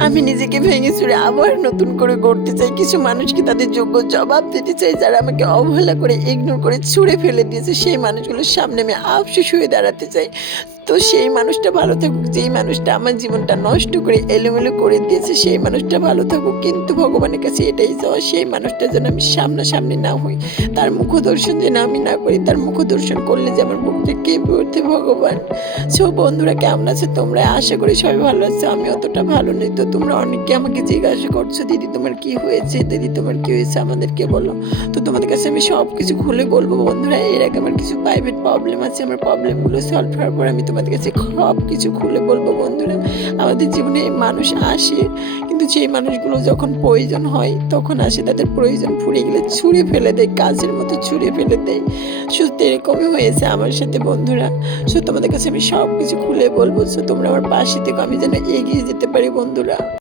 আমি নিজেকে ভেঙে চুরে আবার নতুন করে গড়তে চাই। কিছু মানুষকে তাদের যোগ্য জবাব দিতে চাই, যারা আমাকে অবহেলা করে, ইগনোর করে ছুঁড়ে ফেলে দিয়েছে। সেই মানুষগুলোর সামনে আমি আফসোস হয়ে দাঁড়াতে চাই। তো সেই মানুষটা ভালো থাকুক, যেই মানুষটা আমার জীবনটা নষ্ট করে এলোমেলো করে দিয়েছে, সেই মানুষটা ভালো থাকুক। কিন্তু ভগবানের কাছে এটাই চাওয়া, সেই মানুষটা যেন আমি সামনাসামনি না হই। তার মুখদর্শন যেন আমি না করি। তার মুখদর্শন করলে যে আমার বুকটা কেঁপে ওঠে ভগবান। সো বন্ধুরা, কেমন আছো তোমরা? আশা করি সবাই ভালো আছো। আমি অতটা ভালো নেই। তো তোমরা অনেকে আমাকে জিজ্ঞাসা করছো, "দিদি তোমার কি হয়েছে? দিদি তোমার কি হয়েছে? আমাদেরকে বলো।" তো তোমাদের কাছে আমি সবকিছু খুলে বলবো বন্ধুরা। এর আগে আমার কিছু প্রাইভেট প্রবলেম আছে। আমার প্রবলেমগুলো সলভ হওয়ার পর আমি তোমাদের কাছে সবকিছু খুলে বলবো বন্ধুরা। আমাদের জীবনে মানুষ আসে, কিন্তু সেই মানুষগুলো যখন প্রয়োজন হয় তখন আসে। তাদের প্রয়োজন ফুরিয়ে গেলে ছুঁড়ে ফেলে দেয়, কাজের মতো ছুঁড়ে ফেলে দেয়। সত্যি এরকমই হয়েছে আমার সাথে বন্ধুরা। সো তোমাদের কাছে আমি সবকিছু খুলে বলবো। সো তোমরা আমার পাশে থেকো, আমি যেন এগিয়ে যেতে পারি বন্ধুরা।